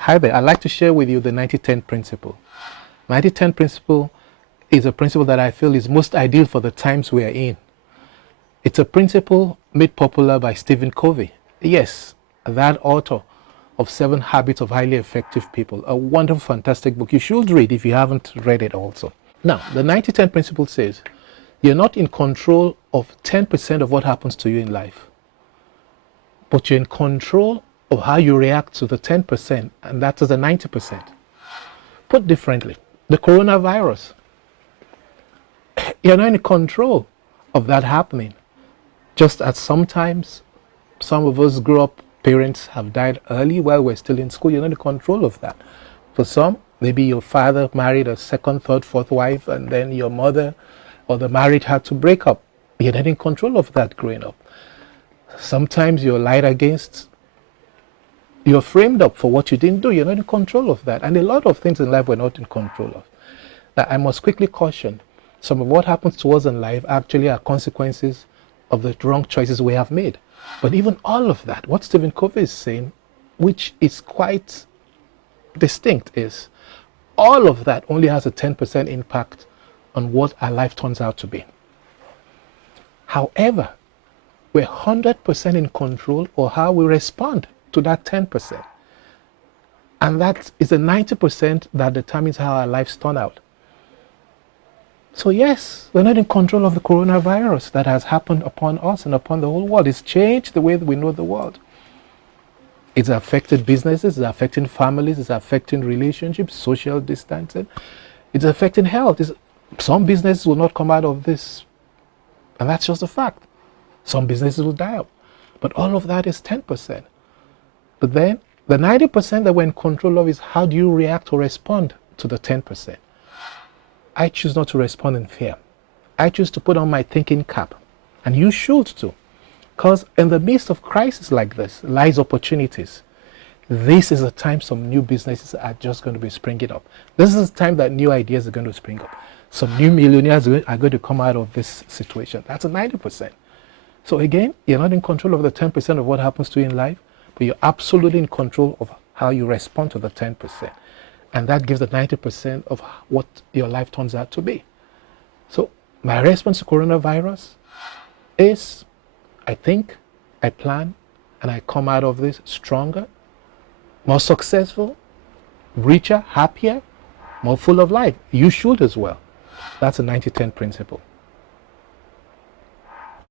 Hi there, I'd like to share with you the 90-10 principle. 90-10 principle is a principle that I feel is most ideal for the times we are in. It's a principle made popular by Stephen Covey. Yes, that author of 7 Habits of Highly Effective People. A wonderful, fantastic book. You should read if you haven't read it also. Now, the 90-10 principle says you're not in control of 10% of what happens to you in life, but you're in control of how you react to the 10%, and that is the 90%. Put differently, the coronavirus, you're not in control of that happening. Just as sometimes some of us grew up, parents have died early while we're still in school, you're not in control of that. For some, maybe your father married a second, third, fourth wife, and then your mother or the marriage had to break up. You're not in control of that growing up. Sometimes you're lied against, you're framed up for what you didn't do. You're not in control of that. And a lot of things in life we're not in control of. Now, I must quickly caution, some of what happens to us in life actually are consequences of the wrong choices we have made. But even all of that, what Stephen Covey is saying, which is quite distinct, is all of that only has a 10% impact on what our life turns out to be. However, we're 100% in control of how we respond to that 10%. And that is the 90% that determines how our lives turn out. So yes, we're not in control of the coronavirus that has happened upon us and upon the whole world. It's changed the way that we know the world. It's affected businesses, it's affecting families, it's affecting relationships, social distancing. It's affecting health. Some businesses will not come out of this, and that's just a fact. Some businesses will die out. But all of that is 10%. But then the 90% that we're in control of is how do you react or respond to the 10%. I choose not to respond in fear. I choose to put on my thinking cap. And you should too. Because in the midst of crisis like this lies opportunities. This is a time some new businesses are just going to be springing up. This is the time that new ideas are going to spring up. Some new millionaires are going to come out of this situation. That's a 90%. So again, you're not in control of the 10% of what happens to you in life, but you're absolutely in control of how you respond to the 10%. And that gives the 90% of what your life turns out to be. So my response to coronavirus is, I think, I plan, and I come out of this stronger, more successful, richer, happier, more full of life. You should as well. That's a 90-10 principle.